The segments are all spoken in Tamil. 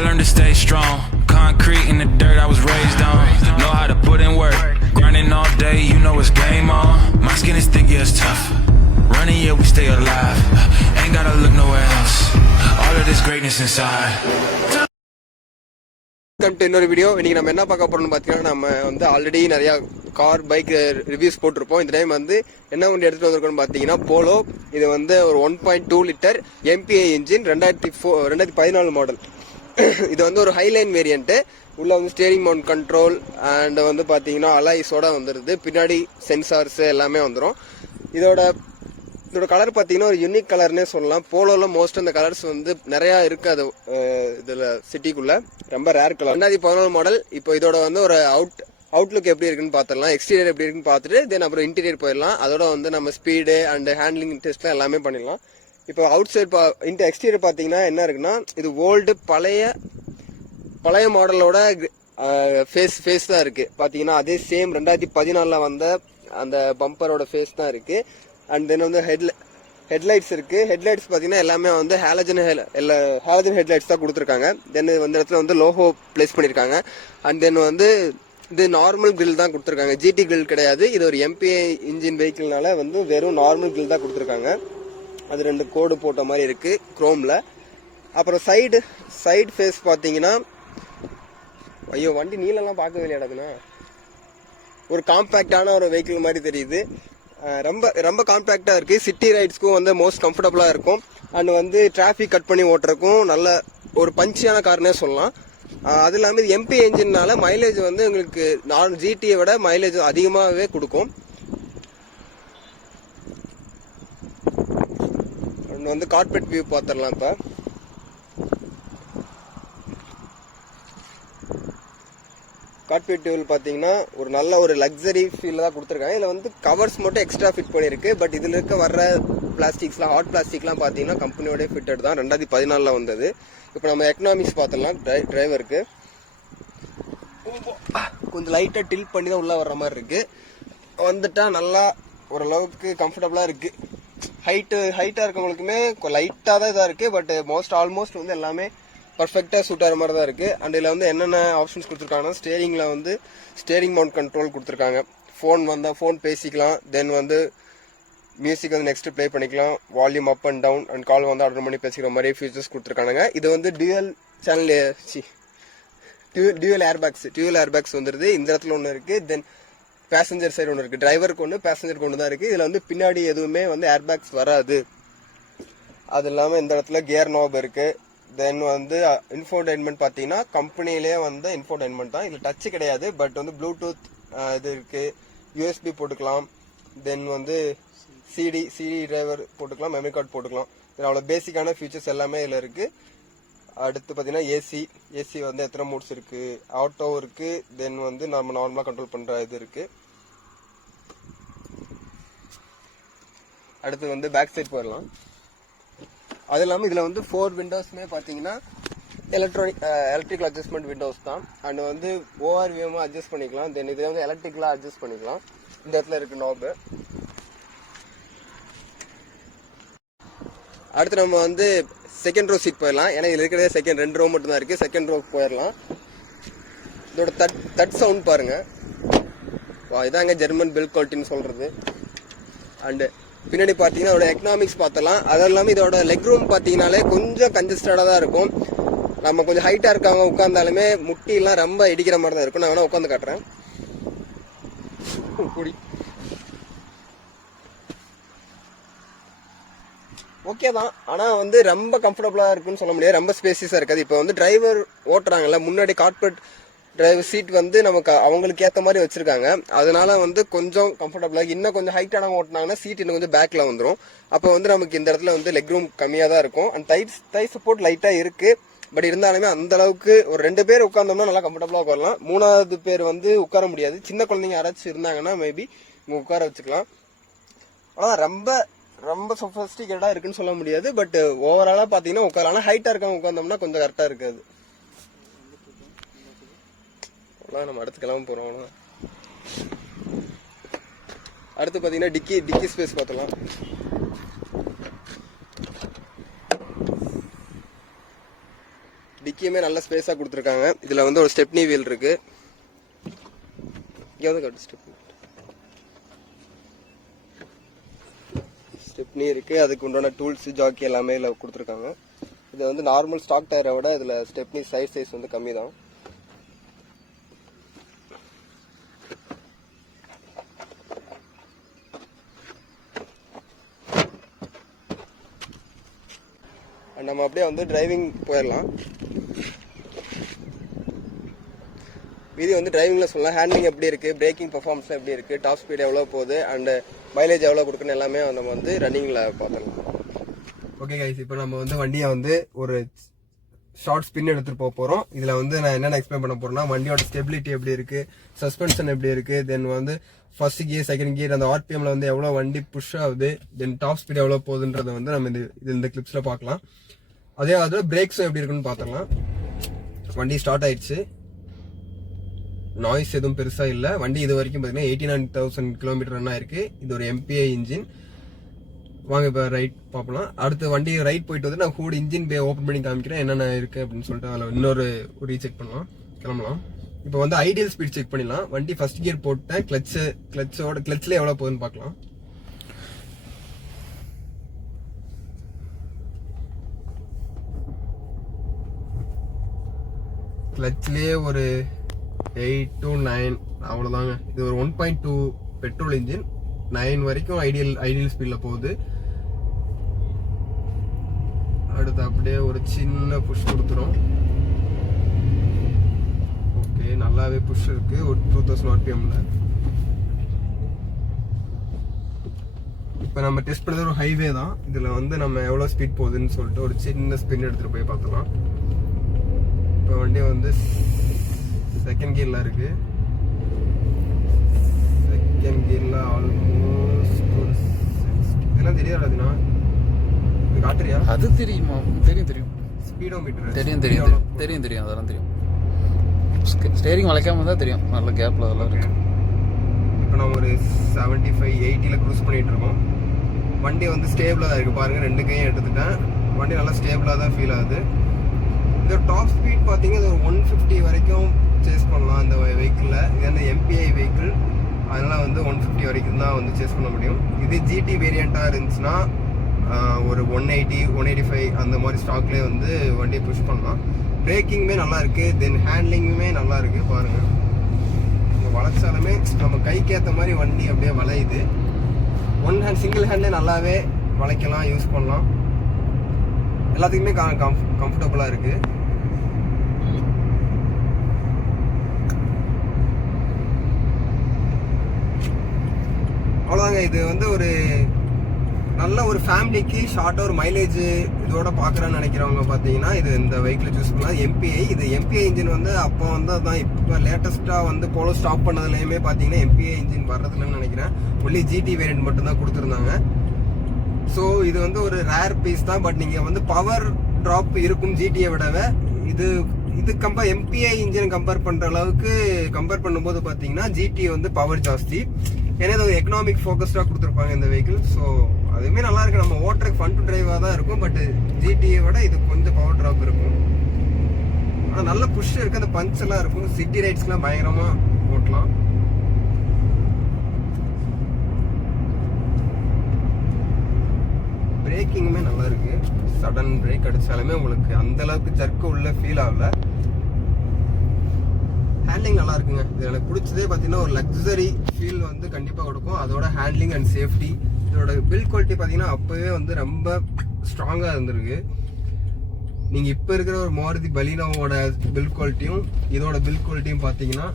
I learned to stay strong. Concrete in the dirt I was raised on. Know how to put in work. Grinding all day, you know it's game on. My skin is thick, yeah, it's tough. Running, yeah, we stay alive. Ain't gotta look nowhere else. All of this greatness inside. இன்னொரு வீடியோ. இன்னைக்கு நம்ம என்ன பார்க்க போறோம்னு பார்த்தீங்கன்னா, நம்ம வந்து ஆல்ரெடி நிறைய கார் பைக் ரிவ்யூஸ் போட்டிருப்போம். இந்த டைம் வந்து என்ன வண்டி எடுத்துட்டு வந்திருக்கோம்னு பார்த்தீங்கன்னா போலோ. இது வந்து ஒரு 1.2 லிட்டர் MPI இன்ஜின் 2014 மாடல். இது வந்து ஒரு ஹைலைன் வேரியன்ட். உள்ள வந்து ஸ்டேரிங் மவுண்ட் கண்ட்ரோல் அண்ட் வந்து பார்த்தீங்கன்னா அலாய்ஸோட வந்துருது. பின்னாடி சென்சார்ஸ் எல்லாமே வந்துடும். இதோட கலர் பார்த்தீங்கன்னா ஒரு யூனிக் கலர்னே சொல்லலாம். போலோல மோஸ்ட் அந்த கலர்ஸ் வந்து நிறைய இருக்காது இதுல சிட்டிக்குள்ள. ரொம்ப ரேர் கலர். 2014 மாடல். இப்போ இதோட வந்து ஒரு அவுட்லுக் எப்படி இருக்குன்னு பார்த்துடலாம். எக்ஸ்டீரியர் எப்படி இருக்குன்னு பார்த்துட்டு தென் அப்புறம் இன்டீரியர் போயிடலாம். அதோட வந்து நம்ம ஸ்பீடு அண்ட் ஹேண்ட்லிங் டெஸ்ட்லாம் எல்லாமே பண்ணிடலாம். இப்போ அவுட் சைட் எக்ஸ்டீரியர் பார்த்தீங்கன்னா என்ன இருக்குன்னா, இது ஓல்டு பழைய மாடலோட ஃபேஸ் தான் இருக்கு. பார்த்தீங்கன்னா அதே சேம் 2014 வந்த அந்த பம்பரோட ஃபேஸ் தான் இருக்கு. அண்ட் தென் வந்து ஹெட்லைட்ஸ் இருக்கு. ஹெட்லைட்ஸ் பார்த்தீங்கன்னா எல்லாமே வந்து ஹாலஜன் ஹெட்லைட்ஸ் தான் கொடுத்துருக்காங்க. தென் இந்த இடத்துல வந்து லோகோ பிளேஸ் பண்ணியிருக்காங்க. அண்ட் தென் வந்து இது நார்மல் கிரில் தான் கொடுத்துருக்காங்க. GT கிரில் கிடையாது. இது ஒரு MPI இன்ஜின் வெஹிக்கிள்னால வந்து வெறும் நார்மல் கிரில் தான் கொடுத்துருக்காங்க. அது 2 கோடு போட்ட மாதிரி இருக்கு குரோம்ல. அப்புறம் சைடு ஃபேஸ் பார்த்தீங்கன்னா, ஐயோ வண்டி நீளம்லாம் பார்க்க விளையாடுதுன்னா ஒரு காம்பேக்டான ஒரு வெஹிக்கிள் மாதிரி தெரியுது. ரொம்ப காம்பேக்டா இருக்கு. சிட்டி ரைட்ஸ்க்கும் வந்து மோஸ்ட் கம்ஃபர்டபுளா இருக்கும். அண்ட் வந்து டிராஃபிக் கட் பண்ணி ஓட்டுறதுக்கும் நல்ல ஒரு பஞ்சியான கார்னே சொல்லலாம். அது இல்லாமல் இது MPI இன்ஜின்னால மைலேஜ் வந்து உங்களுக்கு GTயை விட மைலேஜ் அதிகமாகவே கொடுக்கும். வந்து கார்பெட் வியூ பார்த்துடலாம். இப்போ கார்பெட் வியூ பார்த்தீங்கன்னா ஒரு நல்ல ஒரு லக்ஸரி ஃபீல் தான் கொடுத்துருக்காங்க. இதில் வந்து கவர்ஸ் மட்டும் எக்ஸ்ட்ரா ஃபிட் பண்ணியிருக்கு. பட் இதில் இருக்க வர்ற பிளாஸ்டிக்ஸ்லாம் ஹாட் பிளாஸ்டிக்லாம் பார்த்தீங்கன்னா கம்பெனியோட ஃபிட்டட் தான். 2014 வந்தது. இப்போ நம்ம எக்கனாமிக்ஸ் பார்த்துடலாம். டிரைவருக்கு கொஞ்சம் லைட்டாக டில் பண்ணி தான் உள்ளே வர்ற மாதிரி இருக்கு. வந்துட்டா நல்லா ஓரளவுக்கு கம்ஃபர்டபுளாக இருக்கு. ஹைட்டாக இருக்கவங்களுக்குமே லைட்டாக தான் இதாக இருக்குது. பட் ஆல்மோஸ்ட் வந்து எல்லாமே பர்ஃபெக்டாக சூட் ஆகிற மாதிரி தான் இருக்குது. அண்ட் இதில் வந்து என்னென்ன ஆப்ஷன்ஸ் கொடுத்துருக்காங்கன்னா, ஸ்டேரிங்கில் வந்து ஸ்டேரிங் மவுண்ட் கண்ட்ரோல் கொடுத்துருக்காங்க. ஃபோன் வந்தால் ஃபோன் பேசிக்கலாம். தென் வந்து மியூசிக் வந்து நெக்ஸ்ட் ப்ளே பண்ணிக்கலாம். Volume up and down and call வந்து ஆர்டர் பண்ணி பேசிக்கிற மாதிரி ஃபீச்சர்ஸ் கொடுத்துருக்காங்க. இது வந்து டியூவல் ஏர்பேக்ஸ் வந்துருது. இந்த இடத்துல ஒன்று இருக்குது. தென் பேசஞ்சர் சைடு ஒன்று இருக்குது. டிரைவருக்கு ஒன்று, பேசஞ்சருக்கு ஒன்று தான் இருக்குது. இதில் வந்து பின்னாடி எதுவுமே வந்து ஏர்பேக்ஸ் வராது. அது இல்லாமல் இந்த இடத்துல கியர் நாப் இருக்குது. தென் வந்து இன்ஃபோடைன்மெண்ட் பார்த்தீங்கன்னா கம்பெனிலே வந்து இன்ஃபோடைன்மெண்ட் தான். இதில் டச்சு கிடையாது. பட் வந்து ப்ளூடூத் இது இருக்குது. USB போட்டுக்கலாம். தென் வந்து CD டிரைவர் போட்டுக்கலாம். மெமரி கார்டு போட்டுக்கலாம். இதில் அவ்வளோ பேசிக்கான ஃபீச்சர்ஸ் எல்லாமே இதில் இருக்குது. அடுத்து பார்த்தீங்கன்னா ஏசி வந்து எத்தனை மோட்ஸ் இருக்குது, ஆட்டோ இருக்குது. தென் வந்து நம்ம நார்மலாக கண்ட்ரோல் பண்ணுற இது இருக்குது. அடுத்து வந்து பேக் சைட் போயிடலாம். அது இல்லாமல் இதில் வந்து 4 விண்டோஸுமே பார்த்தீங்கன்னா எலக்ட்ரிக்கல் அட்ஜஸ்ட்மெண்ட் விண்டோஸ் தான். அண்ட் வந்து ORVM அட்ஜஸ்ட் பண்ணிக்கலாம். தென் இதில் வந்து எலக்ட்ரிக்கலாக அட்ஜஸ்ட் பண்ணிக்கலாம். இந்த இடத்துல இருக்கு நாபு. அடுத்து நம்ம வந்து செகண்ட் ரோ சீட் போயிடலாம். ஏன்னா இதில் இருக்கிறதே 2 ரோ மட்டும் தான் இருக்குது. செகண்ட் ரோ போயிடலாம். இதோட தட் சவுண்ட் பாருங்க. இதாங்க ஜெர்மன் பில்ட் குவாலிட்டின்னு சொல்கிறது. அண்டு பின்னாடி பார்த்தீங்கன்னா அதோட எக்கனாமிக்ஸ் பார்த்தலாம். அது இல்லாமல் இதோட லெக் ரூம் பார்த்தீங்கன்னாலே கொஞ்சம் கன்ஜஸ்டடாக தான் இருக்கும். நம்ம கொஞ்சம் ஹைட்டாக இருக்கவங்க உட்காந்தாலுமே முட்டிலாம் ரொம்ப இடிக்கிற மாதிரி தான் இருக்கும். நான் வேணா உட்காந்து காட்டுறேன். ஓகே தான். ஆனால் வந்து ரொம்ப கம்ஃபர்டபுளாக இருக்குன்னு சொல்ல முடியாது. ரொம்ப ஸ்பேசியஸாக இருக்காது. இப்போ வந்து டிரைவர் ஓட்டுறாங்கல்ல, முன்னாடி கார்பெட் டிரைவர் சீட் வந்து நமக்கு அவங்களுக்கு ஏற்ற மாதிரி வச்சிருக்காங்க. அதனால வந்து கொஞ்சம் கம்ஃபர்டபுளாக, இன்னும் கொஞ்சம் ஹைட்டான ஓட்டினாங்கன்னா சீட் இன்னும் கொஞ்சம் பேக்கில் வந்துடும். அப்போ வந்து நமக்கு இந்த இடத்துல வந்து லெக் ரூம் கம்மியாக தான் இருக்கும். அண்ட் தை சப்போர்ட் லைட்டாக இருக்குது. பட் இருந்தாலுமே அந்த அளவுக்கு ஒரு 2 பேர் உட்கார்ந்தோம்னா நல்லா கம்ஃபர்டபுளாக உட்காரலாம். 3வது பேர் வந்து உட்கார முடியாது. சின்ன குழந்தைங்க யாராச்சும் இருந்தாங்கன்னா மேபி இங்கே உட்கார வச்சுக்கலாம். ஆனால் ரொம்ப சொஃபஸ்டிகேட்டடாக இருக்குன்னு சொல்ல முடியாது. பட் ஓவராலாக பார்த்தீங்கன்னா உட்காரலாம். ஆனால் ஹைட்டாக இருக்கவங்க உட்காந்தோம்னா கொஞ்சம் கரெக்டாக இருக்காது. நம்ம அடுத்து கிளம்ப போகிறோம். அடுத்து பார்த்தீங்கன்னா டிக்கி ஸ்பேஸ் பார்த்தலாம். டிக்கியுமே நல்ல ஸ்பேஸாக கொடுத்துருக்காங்க. இதில் வந்து ஒரு ஸ்டெப்னி வீல் இருக்குது. இங்கே வந்து கட்டு ஸ்டெப்னி இருக்குது. அதுக்கு உண்டான டூல்ஸ் ஜாக்கி எல்லாமே இதில் கொடுத்துருக்காங்க. இது வந்து நார்மல் ஸ்டாக் டயரை விட இதில் ஸ்டெப்னி சைஸ் வந்து கம்மி தான். நம்ம அப்படியே வந்து டிரைவிங் போயிடலாம். இது வந்து டிரைவிங்கில் சொல்லலாம். ஹேண்ட்லிங் எப்படி இருக்குது, பிரேக்கிங் பர்ஃபார்மன்ஸ் எப்படி இருக்குது, டாப் ஸ்பீட் எவ்வளோ போகுது, அண்டு மைலேஜ் எவ்வளோ கொடுக்குன்னு எல்லாமே நம்ம வந்து ரன்னிங்கில் பார்த்துக்கலாம். ஓகே கைஸ், இப்போ நம்ம வந்து வண்டியை வந்து ஒரு ஷார்ட் ஸ்பின் எடுத்துகிட்டு போக போகிறோம். இதில் வந்து நான் என்னென்ன எக்ஸ்பிளைன் பண்ண போகிறேன்னா, வண்டியோட ஸ்டெபிலிட்டி எப்படி இருக்குது, சஸ்பென்ஷன் எப்படி இருக்குது, தென் வந்து ஃபர்ஸ்ட் கியர், செகண்ட் கியர், அந்த ஆர்பிஎம்ல வந்து எவ்வளோ வண்டி புஷ் ஆகுது, தென் டாப் ஸ்பீட் எவ்வளோ போகுதுன்றதை வந்து நம்ம இந்த கிளிப்ஸில் பார்க்கலாம். அதே அதில் பிரேக்ஸும் எப்படி இருக்குன்னு பார்த்துக்கலாம். வண்டி ஸ்டார்ட் ஆயிடுச்சு. நாய்ஸ் எதுவும் பெருசாக இல்லை. வண்டி இது வரைக்கும் பார்த்தீங்கன்னா 89,000 கிலோமீட்டர் ரன் ஆயிருக்கு. இது ஒரு MPI இன்ஜின். வாங்க இப்போ ரைட் பார்க்கலாம். அடுத்து வண்டி ரைட் போயிட்டு வந்து நான் ஹூட் இன்ஜின் பே ஓப்பன் பண்ணி காமிக்கிறேன் என்னென்ன இருக்குது அப்படின்னு சொல்லிட்டு அதில் இன்னொரு ரீசெக் பண்ணலாம், கிளம்பலாம். இப்போ வந்து ஐடியல் ஸ்பீட் செக் பண்ணிடலாம். வண்டி ஃபர்ஸ்ட் கியர் போட்டேன். கிளச்சில் எவ்வளோ போகுதுன்னு பார்க்கலாம். கிளச்லேயே ஒரு 8 to 9 அவ்வளோதாங்க. இது ஒரு 1.2 பெட்ரோல் இன்ஜின். 9 வரைக்கும் ஐடியல் ஸ்பீடில் போகுது. அடுத்து அப்படியே ஒரு சின்ன புஷ் கொடுத்துரும். ஓகே, நல்லாவே புஷ் இருக்கு. ஒரு 2000 RPMல. இப்போ நம்ம டெஸ்ட் பண்ணது ஒரு ஹைவே தான். இதில் வந்து நம்ம எவ்வளோ ஸ்பீட் போகுதுன்னு சொல்லிட்டு ஒரு சின்ன ஸ்பின் எடுத்துகிட்டு போய் பார்த்துக்கலாம். இப்போ வண்டி வந்து செகண்ட் கியர்ல இருக்கு. செகண்ட் கியர்ல ஆல்மோஸ்ட் ஒரு 60. இதெல்லாம் தெரியாதுண்ணா, இது காட்டுறியா? அது தெரியுமா? தெரியும். ஸ்பீடோமீட்டர் தெரியும். அதெல்லாம் தெரியும். ஸ்டேரிங் வளைக்காம தான் தெரியும். நல்ல கேப்ல அதெல்லாம் இருக்கு. இப்போ நம்ம ஒரு 75-80ல க்ரூஸ் பண்ணிட்டு இருக்கோம். வண்டி வந்து ஸ்டேபிளா தான் இருக்கு. பாருங்க, 2 கையும் எடுத்துட்டேன். வண்டி நல்லா ஸ்டேபிளா தான் ஃபீல் ஆகுது. இந்த டாப் ஸ்பீட் பார்த்தீங்கன்னா இது ஒரு 150 வரைக்கும் சேஸ் பண்ணலாம் இந்த வெஹிக்கிளில். இது வந்து MPI வெஹிக்கிள், அதனால் வந்து 150 வரைக்கும் தான் வந்து சேஸ் பண்ண முடியும். இது GT வேரியண்ட்டாக இருந்துச்சுன்னா ஒரு 180, 185 அந்த மாதிரி ஸ்டாக்லேயே வந்து வண்டியை புஷ் பண்ணலாம். பிரேக்கிங்குமே நல்லா இருக்குது. தென் ஹேண்ட்லிங்குமே நல்லா இருக்குது. பாருங்கள், இந்த வளைச்சாலுமே நம்ம கைக்கு ஏற்ற மாதிரி வண்டி அப்படியே வளையுது. ஒன் ஹேண்ட், சிங்கிள் ஹேண்ட்லேயே நல்லாவே வளைக்கலாம், யூஸ் பண்ணலாம். எல்லாத்துக்குமே கம்ஃபர்டபுளாக இருக்குது. அவ்வளோதாங்க. இது வந்து ஒரு நல்ல ஒரு ஃபேமிலிக்கு ஷார்ட்டாக ஒரு மைலேஜ் இதோட பார்க்குறேன்னு நினைக்கிறவங்க பார்த்தீங்கன்னா இது இந்த வெஹிக்கிள் சூஸ் பண்ணலாம். MPI இது MPI இன்ஜின் வந்து அப்போ வந்து அதான் இப்போ லேட்டஸ்ட்டாக வந்து போலோ ஸ்டாப் பண்ணதுலேயுமே பார்த்தீங்கன்னா MPI இன்ஜின் வர்றதுலன்னு நினைக்கிறேன். ஒன்லி GT வேரியன்ட் மட்டும்தான் கொடுத்துருந்தாங்க. ஸோ இது வந்து ஒரு ரேர் பீஸ் தான். பட் நீங்கள் வந்து பவர் ட்ராப் இருக்கும் GTயை விடவே. இது MPI இன்ஜின் கம்பேர் பண்ணுற அளவுக்கு கம்பேர் பண்ணும்போது பார்த்தீங்கன்னா GT வந்து பவர் ஜாஸ்தி. ஏன்னா இது எக்கனாமிக் ஃபோக்கஸ்டாக கொடுத்துருப்பாங்க இந்த வெஹிக்கிள். ஸோ அதுவுமே நல்லா இருக்கு. நம்ம ஓட்டுறதுக்கு ஃபன் டு டிரைவாக தான் இருக்கும். பட் GTயை விட இது கொஞ்சம் பவர் ட்ராப் இருக்கும். ஆனால் நல்ல புஷ் இருக்கு. அந்த பஞ்ச் எல்லாம் இருக்கும். சிட்டி ரைட்ஸ்லாம் பயங்கரமாக ஓட்டலாம். பிரேக்கிங்குமே நல்லா இருக்கு. சடன் பிரேக் அடிச்சாலுமே உங்களுக்கு அந்த அளவுக்கு ஜர்க்கு உள்ள ஃபீல் ஆகல. ஹேண்ட்லிங் நல்லா இருக்குங்க. இது எனக்கு பிடிச்சதே பார்த்தீங்கன்னா ஒரு லக்ஸரி ஃபீல் வந்து கண்டிப்பாக கொடுக்கும். அதோட ஹேண்ட்லிங் அண்ட் சேஃப்டி, இதோட பில்ட் குவாலிட்டி பார்த்தீங்கன்னா அப்போவே வந்து ரொம்ப ஸ்ட்ராங்காக இருந்திருக்கு. நீங்கள் இப்போ இருக்கிற ஒரு மாருதி பலீனோவோட பில்ட் குவாலிட்டியும் இதோட பில்ட் குவாலிட்டியும் பார்த்தீங்கன்னா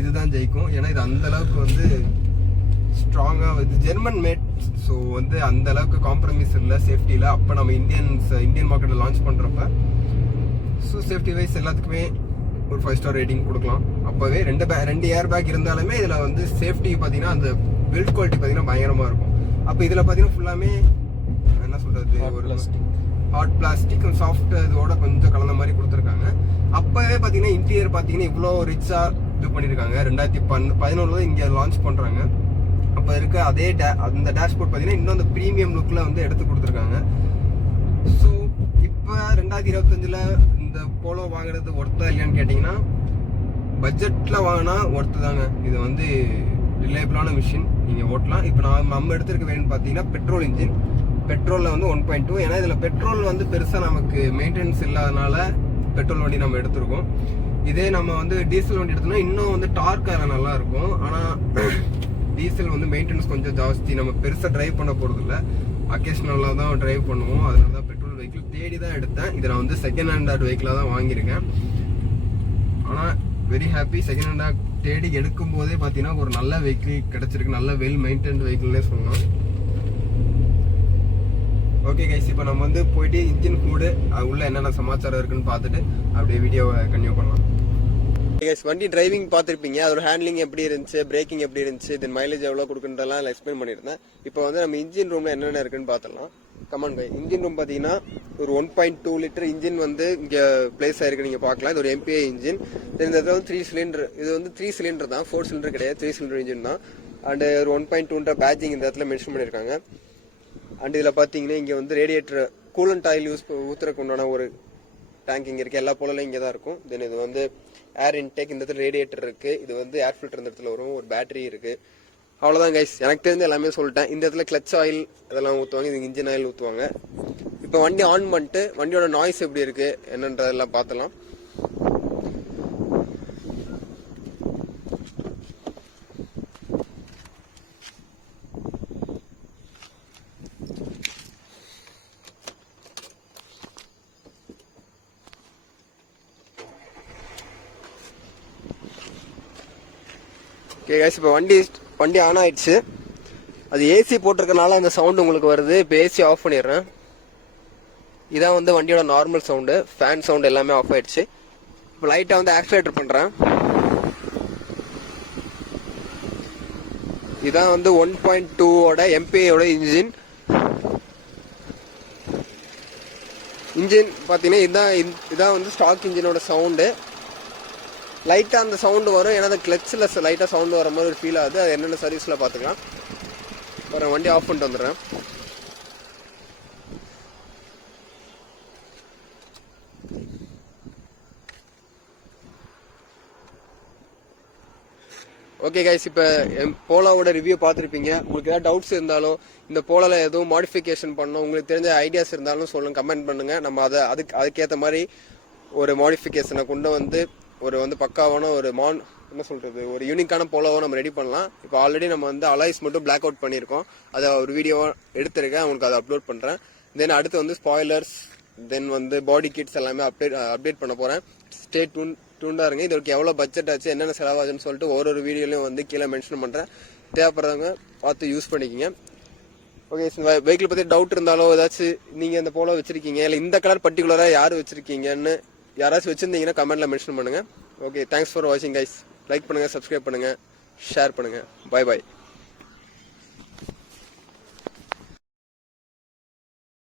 இதுதான் ஜெயிக்கும். ஏன்னா இது அந்த அளவுக்கு வந்து ஸ்ட்ராங்காக, இது ஜெர்மன் மேட். ஸோ வந்து அந்த அளவுக்கு காம்ப்ரமைஸ் இல்லை சேஃப்டியில். அப்போ நம்ம இந்தியன் மார்க்கெட்டில் லான்ச் பண்ணுறப்ப ஸோ சேஃப்டி வைஸ் எல்லாத்துக்குமே ஒரு 5 ஸ்டார் ரேட்டிங் கொடுக்கலாம். அப்போவே 2 ஏர் பேக் இருந்தாலுமே இதில் வந்து சேஃப்டி பார்த்தீங்கன்னா அந்த பில்ட் குவாலிட்டி பார்த்தீங்கன்னா பயங்கரமாக இருக்கும். அப்போ இதில் பார்த்தீங்கன்னா ஃபுல்லாமே என்ன சொல்கிறது, ஒரு ஹார்ட் பிளாஸ்டிக் சாஃப்ட் இதோட கொஞ்சம் கலந்த மாதிரி கொடுத்துருக்காங்க. அப்போவே பார்த்தீங்கன்னா இன்டீரியர் பார்த்தீங்கன்னா இவ்வளோ ரிச்சாக இது பண்ணியிருக்காங்க. 2011 இங்கே லான்ச் பண்ணுறாங்க. அப்போ இருக்க அதே அந்த டேஷ்போர்ட் பார்த்தீங்கன்னா இன்னும் அந்த ப்ரீமியம் லுக்கில் வந்து எடுத்து கொடுத்துருக்காங்க. ஸோ இப்போ 2025 வாங்குறது ஒர்த்தா இல்லையான்னு கேட்டிங்கன்னா பட்ஜெட்டில் வாங்கினா ஒர்த்து தாங்க. இது வந்து ரிலையபிளான மிஷின், நீங்கள் ஓட்டலாம். இப்போ நம்ம எடுத்துருக்க வேணும்னு பார்த்தீங்கன்னா பெட்ரோல் இன்ஜின், பெட்ரோலில் வந்து 1.2. ஏன்னா இதில் பெட்ரோல் வந்து பெருசாக நமக்கு மெயின்டெனன்ஸ் இல்லாதனால பெட்ரோல் வண்டி நம்ம எடுத்துருக்கோம். இதே நம்ம வந்து டீசல் வண்டி எடுத்தோம்னா இன்னும் வந்து டார்க் அதில் நல்லா இருக்கும். ஆனால் டீசல் வந்து மெயின்டெனன்ஸ் கொஞ்சம் ஜாஸ்தி, நம்ம பெருசாக ட்ரைவ் பண்ண போகிறது இல்லை, அக்கேஷனலாக தான் ட்ரைவ் பண்ணுவோம். அதனால தான் பெட்ரோல் வெஹிக்கிள் தேடி தான் எடுத்தேன். இதை நான் வந்து செகண்ட் ஹேண்ட் வெஹிக்கிளாக தான் வாங்கியிருக்கேன். ஆனால் வெரி ஹாப்பி, செகண்ட் ஹேண்டாக தேடி எடுக்கும் போதே பார்த்தீங்கன்னா ஒரு நல்ல வெஹிக்கிள் கிடச்சிருக்கு, நல்ல வெல் மெயின்டைன்டு வெஹிக்கிள்னே சொல்லலாம். ஓகே கைஸ், இப்போ நம்ம வந்து போயிட்டு இன்ஜின் கூடு உள்ள என்னென்ன சமாச்சாரம் இருக்குன்னு பார்த்துட்டு அப்படியே வீடியோவை கன்டினியூ பண்ணலாம். கைஸ், வண்டி டிரைவிங் பார்த்துருப்பீங்க, அதோட ஹேண்ட்லிங் எப்படி இருந்துச்சு, பிரேக்கிங் எப்படி இருந்துச்சு, தென் மைலேஜ் எவ்வளோ கொடுக்குன்றலாம் எக்ஸ்பிளைன் பண்ணியிருந்தேன். இப்போ வந்து நம்ம இன்ஜின் ரூமில் என்னென்ன இருக்குன்னு பார்த்துடலாம். கமான் கை, இன்ஜின் ரூம் பார்த்தீங்கன்னா ஒரு 1.2 லிட்டர் இன்ஜின் வந்து இங்கே பிளேஸ் ஆயிருக்கு, நீங்கள் பார்க்கலாம். இது ஒரு MPI இன்ஜின். இந்த இடத்துல வந்து 3 சிலிண்டர், இது வந்து 3 சிலிண்டர் தான், 4 சிலிண்டர் கிடையாது, 3 சிலிண்டர் இன்ஜின் தான். அண்டு ஒரு 1.2ன்ற பேட்சிங் இந்த இடத்துல மென்ஷன் பண்ணியிருக்காங்க. அண்ட் இதில் பார்த்தீங்கன்னா இங்கே வந்து ரேடியேட்டர் கூலண்ட் ஆயில் ஊற்றுறதுக்கு உண்டான ஒரு டேங்க் இங்கே இருக்குது, எல்லா போலலையும் இங்கே தான் இருக்கும். தென் இது வந்து ஏர் இன்டேக், இந்த இடத்துல ரேடியேட்டர் இருக்குது, இது வந்து ஏர் ஃபில்டர் இந்த இடத்துல வரும், ஒரு பேட்டரி இருக்குது. அவ்வளோதான் கைஸ், எனக்கு தெரிஞ்சு எல்லாமே சொல்லிட்டேன். இந்த இடத்துல கிளச் ஆயில் இதெல்லாம் ஊற்றுவாங்க, இது இன்ஜின் ஆயில் ஊற்றுவாங்க. இப்போ வண்டி ஆன் பண்ணிட்டு வண்டியோட நாய்ஸ் எப்படி இருக்குது என்னன்றதெல்லாம் பார்த்தலாம். ஓகே கைஸ், இப்போ வண்டி ஆன் ஆயிடுச்சு. அது ஏசி போட்டிருக்கனால அந்த சவுண்டு உங்களுக்கு வருது. இப்போ ஏசி ஆஃப் பண்ணிடுறேன். இதான் வந்து வண்டியோட நார்மல் சவுண்டு, ஃபேன் சவுண்டு எல்லாமே ஆஃப் ஆயிடுச்சு. இப்போ லைட்டாக வந்து ஆக்சிலேட்டர் பண்ணுறேன். இதான் வந்து 1.2ஓட MPIயோட இன்ஜின் பார்த்தீங்கன்னா இதான் வந்து ஸ்டாக் இன்ஜினோட சவுண்டு. லைட்டாக அந்த சவுண்டு வரும், ஏன்னா அந்த கிளச்சில் லைட்டாக சவுண்டு வர மாதிரி ஒரு ஃபீல் ஆகுது. அது என்னென்ன சர்வீஸில் பார்த்துக்கலாம். ஒரு வண்டி ஆஃப் பண்ணிட்டு வந்துடுறேன். ஓகே கைஸ், இப்போ போலாவோட ரிவ்யூ பார்த்துருப்பீங்க. உங்களுக்கு ஏதாவது டவுட்ஸ் இருந்தாலும், இந்த போலாவில் எதுவும் மாடிஃபிகேஷன் பண்ணணும், உங்களுக்கு தெரிஞ்ச ஐடியாஸ் இருந்தாலும் சொல்லுங்கள், கமெண்ட் பண்ணுங்கள். நம்ம அதுக்கேற்ற மாதிரி ஒரு மாடிஃபிகேஷனை கொண்டு வந்து ஒரு பக்காவான ஒரு என்ன சொல்கிறது, ஒரு யூனிக்கான போலோவை நம்ம ரெடி பண்ணலாம். இப்போ ஆல்ரெடி நம்ம வந்து அலாய்ஸ் மட்டும் பிளாக் அவுட் பண்ணியிருக்கோம், அதை ஒரு வீடியோவாக எடுத்திருக்கேன், உங்களுக்கு அதை அப்லோட் பண்ணுறேன். தென் அடுத்து வந்து ஸ்பாய்லர்ஸ், தென் வந்து பாடி கிட்ஸ் எல்லாமே அப்டேட் பண்ண போகிறேன். ஸ்டே டூண்டாக இருங்க. இதற்கு எவ்வளோ பட்ஜெட் ஆச்சு, என்னென்ன செலவாச்சுன்னு சொல்லிட்டு ஒரு வீடியோலையும் வந்து கீழே மென்ஷன் பண்ணுறேன். தேவைப்படுறவங்க பார்த்து யூஸ் பண்ணிக்கிங்க. ஓகே, வெஹிக்கிள் பற்றி டவுட் இருந்தாலோ ஏதாச்சும் நீங்கள் இந்த போலோ வச்சுருக்கீங்க, இல்லை இந்த கலர் பர்டிகுலராக யார் வச்சுருக்கீங்கன்னு யாராச்சும் வச்சுருந்தீங்கன்னா கமெண்ட்டில் மென்ஷன் பண்ணுங்கள். ஓகே, தேங்க்ஸ் ஃபார் வாட்சிங் கைஸ். லைக் பண்ணுங்கள், சப்ஸ்கிரைப் பண்ணுங்கள், ஷேர் பண்ணுங்கள். பாய் பாய்.